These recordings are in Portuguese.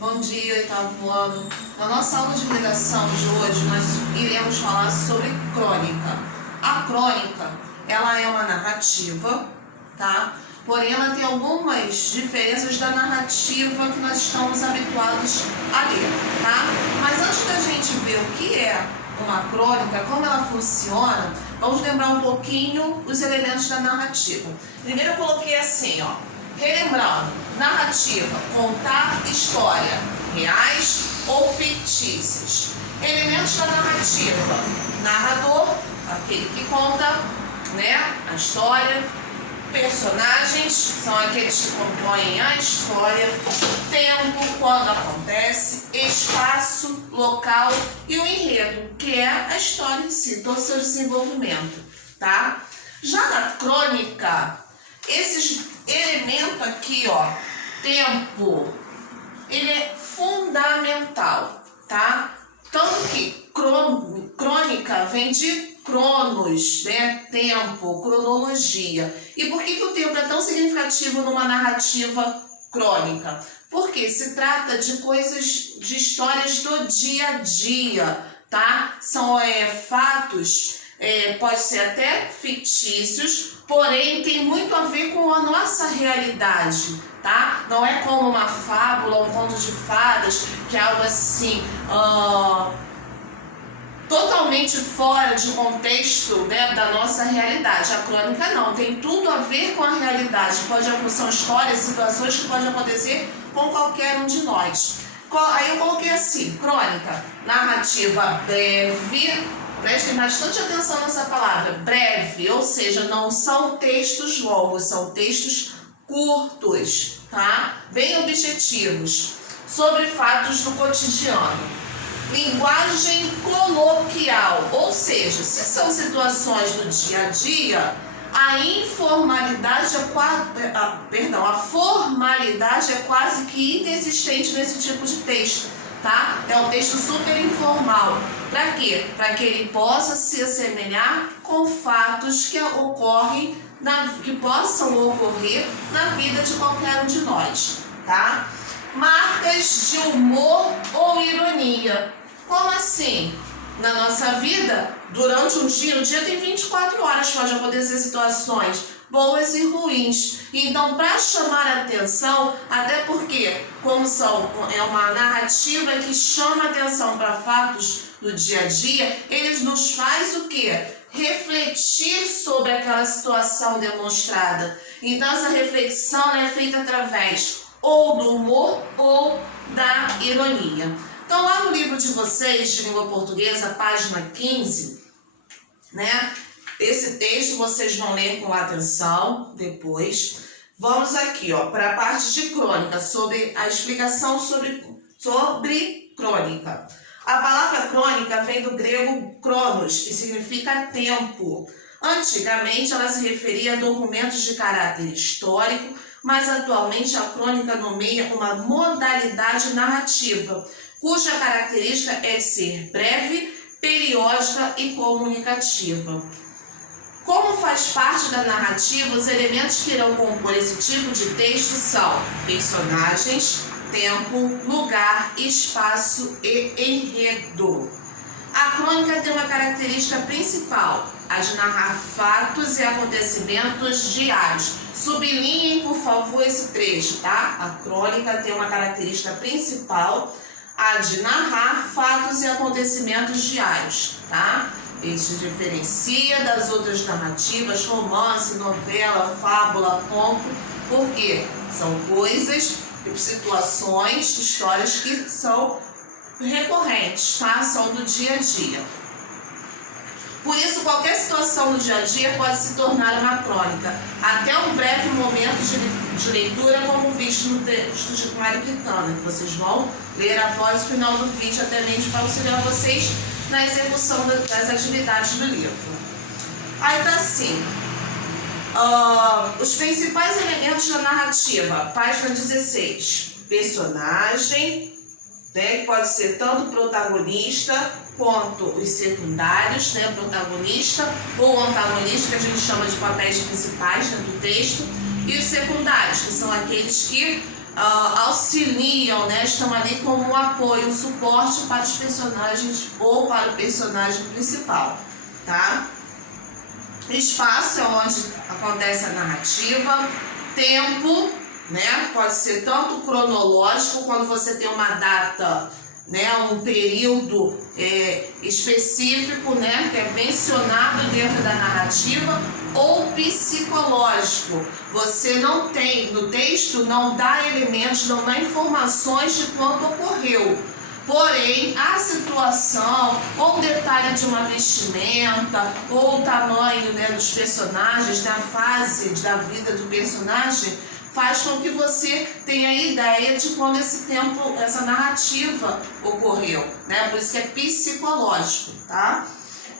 Bom dia, oitavo ano. Na nossa aula de redação de hoje, nós iremos falar sobre crônica. A crônica, ela é uma narrativa, tá? Porém, ela tem algumas diferenças da narrativa que nós estamos habituados a ler, tá? Mas antes da gente ver o que é uma crônica, como ela funciona, vamos lembrar um pouquinho os elementos da narrativa. Primeiro eu coloquei assim, ó. Relembrando, narrativa, contar história, reais ou fictícias. Elementos da narrativa, narrador, aquele que conta, né, a história. Personagens, são aqueles que compõem a história. Tempo, quando acontece. Espaço, local e o enredo, que é a história em si, todo o seu desenvolvimento, tá? Já na crônica, esses elementos aqui, ó, tempo, ele é fundamental, tá? Tanto que crônica vem de cronos, né? Tempo, cronologia. E por que o tempo é tão significativo numa narrativa crônica? Porque se trata de coisas, de histórias do dia a dia, tá? São fatos, pode ser até fictícios, porém tem muito a ver com a nossa realidade, tá? Não é como uma fábula, um conto de fadas, que é algo assim, totalmente fora de contexto, né, da nossa realidade. A crônica não, tem tudo a ver com a realidade. São histórias, situações que podem acontecer com qualquer um de nós. Aí eu coloquei assim, crônica, narrativa breve. Prestem bastante atenção nessa palavra, breve, ou seja, não são textos longos, são textos curtos, tá? Bem objetivos, sobre fatos do cotidiano. Linguagem coloquial, ou seja, se são situações do dia a dia, a informalidade a formalidade é quase que inexistente nesse tipo de texto, tá? É um texto super informal. Para quê? Para que ele possa se assemelhar com fatos que possam ocorrer na vida de qualquer um de nós, tá? Marcas de humor ou ironia. Como assim? Na nossa vida, durante um dia, o dia tem 24 horas, pode acontecer situações boas e ruins. Então, para chamar a atenção, até porque, como é uma narrativa que chama a atenção para fatos do dia a dia, eles nos faz o quê? Refletir sobre aquela situação demonstrada. Então, essa reflexão é feita através ou do humor ou da ironia. Então, lá no livro de vocês, de língua portuguesa, página 15, né? Esse texto vocês vão ler com atenção depois. Vamos aqui, ó, para a parte de crônica, sobre a explicação sobre crônica. A palavra crônica vem do grego kronos, que significa tempo. Antigamente, ela se referia a documentos de caráter histórico, mas atualmente a crônica nomeia uma modalidade narrativa, cuja característica é de ser breve, periódica e comunicativa. Como faz parte da narrativa, os elementos que irão compor esse tipo de texto são personagens, tempo, lugar, espaço e enredo. A crônica tem uma característica principal, a de narrar fatos e acontecimentos diários. Sublinhem, por favor, esse trecho, tá? A crônica tem uma característica principal, a de narrar fatos e acontecimentos diários, tá? Ele se diferencia das outras narrativas, romance, novela, fábula, conto, porque são coisas, situações, histórias que são recorrentes, tá? São do dia a dia. Por isso, qualquer situação do dia a dia pode se tornar uma crônica, até um breve momento de leitura, como visto no texto de Mário Quintana, que vocês vão ler após o final do vídeo, até mesmo para auxiliar vocês na execução das atividades do livro. Aí tá assim, os principais elementos da narrativa, página 16, personagem, né, que pode ser tanto protagonista quanto os secundários, né, protagonista ou antagonista, que a gente chama de papéis principais, né, do texto, e os secundários, que são aqueles que auxiliam acompanham, né? Estão ali como um apoio, um suporte para os personagens ou para o personagem principal, tá? Espaço é onde acontece a narrativa. Tempo, né? Pode ser tanto cronológico, quando você tem uma data, né? Um período específico, né? Que é mencionado dentro da narrativa, ou psicológico. Você não tem, no texto, não dá elementos, não dá informações de quando ocorreu. Porém, a situação, ou o detalhe de uma vestimenta, ou o tamanho, né, dos personagens, da fase da vida do personagem, faz com que você tenha ideia de quando esse tempo, essa narrativa ocorreu, né? Por isso que é psicológico, tá?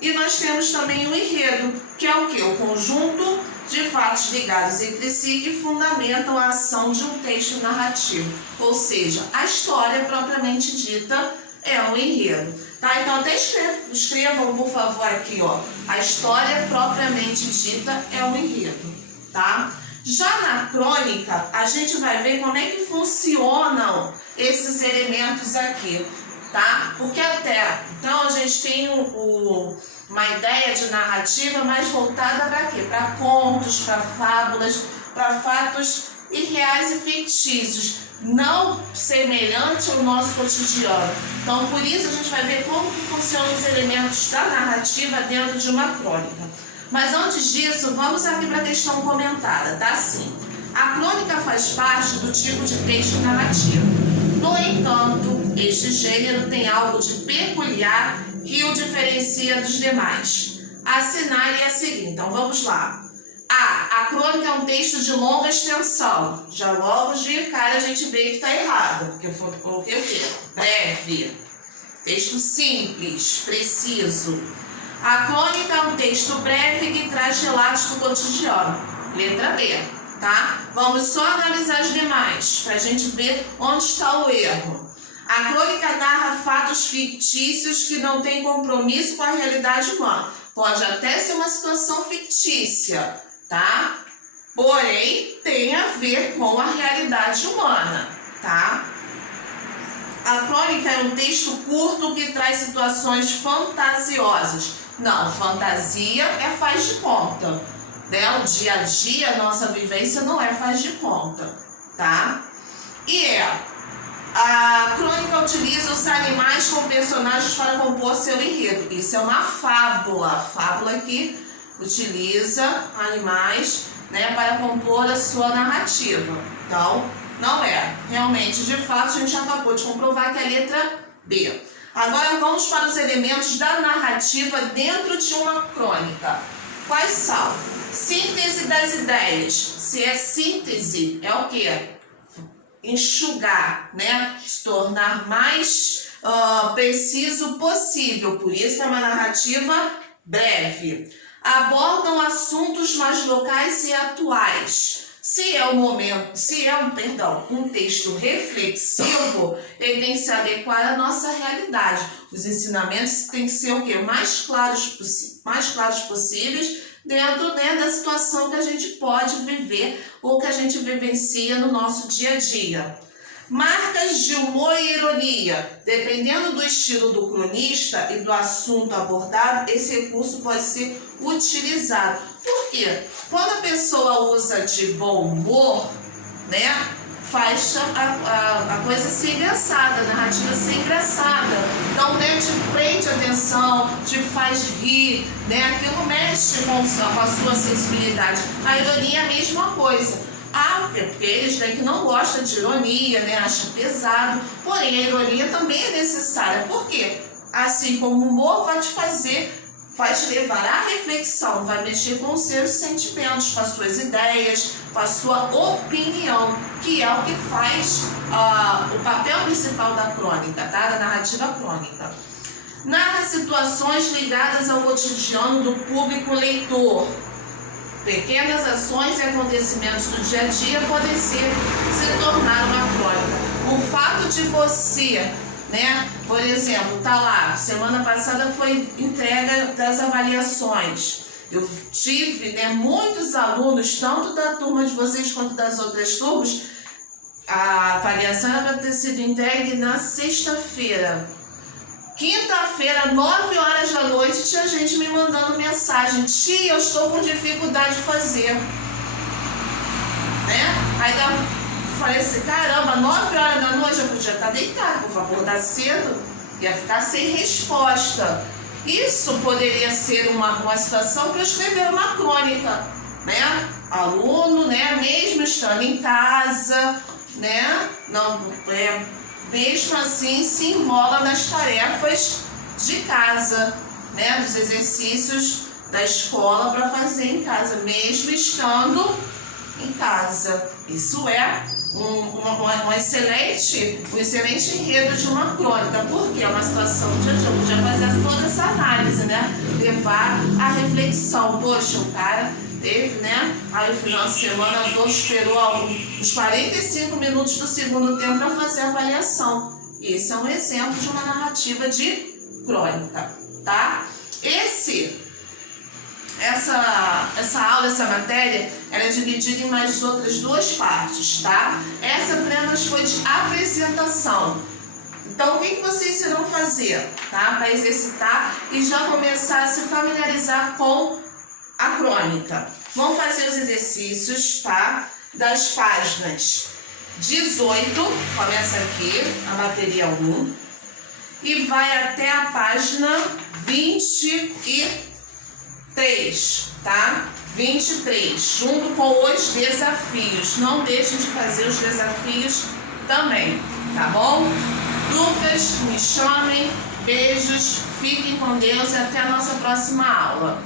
E nós temos também o enredo, que é o quê? O conjunto de fatos ligados entre si que fundamentam a ação de um texto narrativo. Ou seja, a história propriamente dita é um enredo. Tá? Então até escrevam, por favor, aqui, ó. A história propriamente dita é um enredo. Tá? Já na crônica, a gente vai ver como é que funcionam esses elementos aqui. Tá? Porque até então a gente tem uma ideia de narrativa mais voltada para quê? Para contos, para fábulas, para fatos irreais e fictícios, não semelhante ao nosso cotidiano. Então, por isso a gente vai ver como que funcionam os elementos da narrativa dentro de uma crônica. Mas antes disso, vamos aqui para a questão comentada, tá? Sim. A crônica faz parte do tipo de texto narrativo. No entanto, este gênero tem algo de peculiar que o diferencia dos demais. Assinale a seguir. Então, vamos lá. A crônica é um texto de longa extensão. Já logo de cara a gente vê que está errado, porque eu coloquei o quê? Breve. Texto simples, preciso. A crônica é um texto breve que traz relatos do cotidiano. Letra B, tá? Vamos só analisar as demais, para a gente ver onde está o erro. A crônica narra fatos fictícios que não têm compromisso com a realidade humana. Pode até ser uma situação fictícia, tá? Porém, tem a ver com a realidade humana, tá? A crônica é um texto curto que traz situações fantasiosas. Não, fantasia é faz de conta, né? O dia a dia, a nossa vivência não é faz de conta, tá? E a crônica utiliza os animais como personagens para compor seu enredo. Isso é uma fábula. A fábula que utiliza animais, né, para compor a sua narrativa. Então, não é. Realmente, de fato, a gente acabou de comprovar que é a letra B. Agora vamos para os elementos da narrativa dentro de uma crônica. Quais são? Síntese das ideias. Se é síntese, é o quê? Enxugar, né? Se tornar mais preciso possível. Por isso é uma narrativa breve. Abordam assuntos mais locais e atuais. Se é um texto reflexivo, ele tem que se adequar à nossa realidade. Os ensinamentos têm que ser o quê? Mais claros possíveis dentro, né, da situação que a gente pode viver ou que a gente vivencia no nosso dia a dia. Marcas de humor e ironia. Dependendo do estilo do cronista e do assunto abordado, esse recurso pode ser utilizado. Por quê? Quando a pessoa usa de bom humor, né, faz a coisa ser engraçada, a narrativa ser engraçada. Então, né, te prende atenção, te faz rir, né, aquilo mexe com a sua sensibilidade. A ironia é a mesma coisa. Porque eles, né, que não gostam de ironia, né, acham pesado, porém a ironia também é necessária. Por quê? Assim como o humor vai te levar à reflexão, vai mexer com os seus sentimentos, com as suas ideias, com a sua opinião, que é o que faz o papel principal da crônica, tá? Da narrativa crônica. Narra situações ligadas ao cotidiano do público leitor. Pequenas ações e acontecimentos do dia a dia podem se tornar uma crônica. O fato de você, né, por exemplo, tá lá, semana passada foi entrega das avaliações. Eu tive, né, muitos alunos, tanto da turma de vocês quanto das outras turmas, A avaliação era para ter sido entregue na sexta-feira. Quinta-feira, 9 horas da noite, tinha gente me mandando mensagem: tia, eu estou com dificuldade de fazer. Né? Aí eu falei assim: caramba, 9 horas da noite eu podia estar deitada, por favor, acordar cedo, ia ficar sem resposta. Isso poderia ser uma situação para eu escrever uma crônica, né? Aluno, né, mesmo estando em casa, né, não, mesmo assim se enrola nas tarefas de casa, né, dos exercícios da escola para fazer em casa, mesmo estando em casa. Isso é um excelente enredo de uma crônica, porque é uma situação do dia a dia. Eu podia fazer toda essa análise, né, levar a reflexão. Poxa, o cara teve, né? Aí o final de semana esperou uns 45 minutos do segundo tempo para fazer a avaliação. Esse é um exemplo de uma narrativa de crônica, tá? Essa aula, essa matéria, ela é dividida em mais outras duas partes, tá? Essa apenas foi de apresentação. Então, o que vocês irão fazer, tá? Para exercitar e já começar a se familiarizar com a crônica. Vamos fazer os exercícios, tá? Das páginas 18, começa aqui, a bateria 1, e vai até a página 23, tá? 23, junto com os desafios. Não deixem de fazer os desafios também, tá bom? Dúvidas, me chamem. Beijos, fiquem com Deus e até a nossa próxima aula.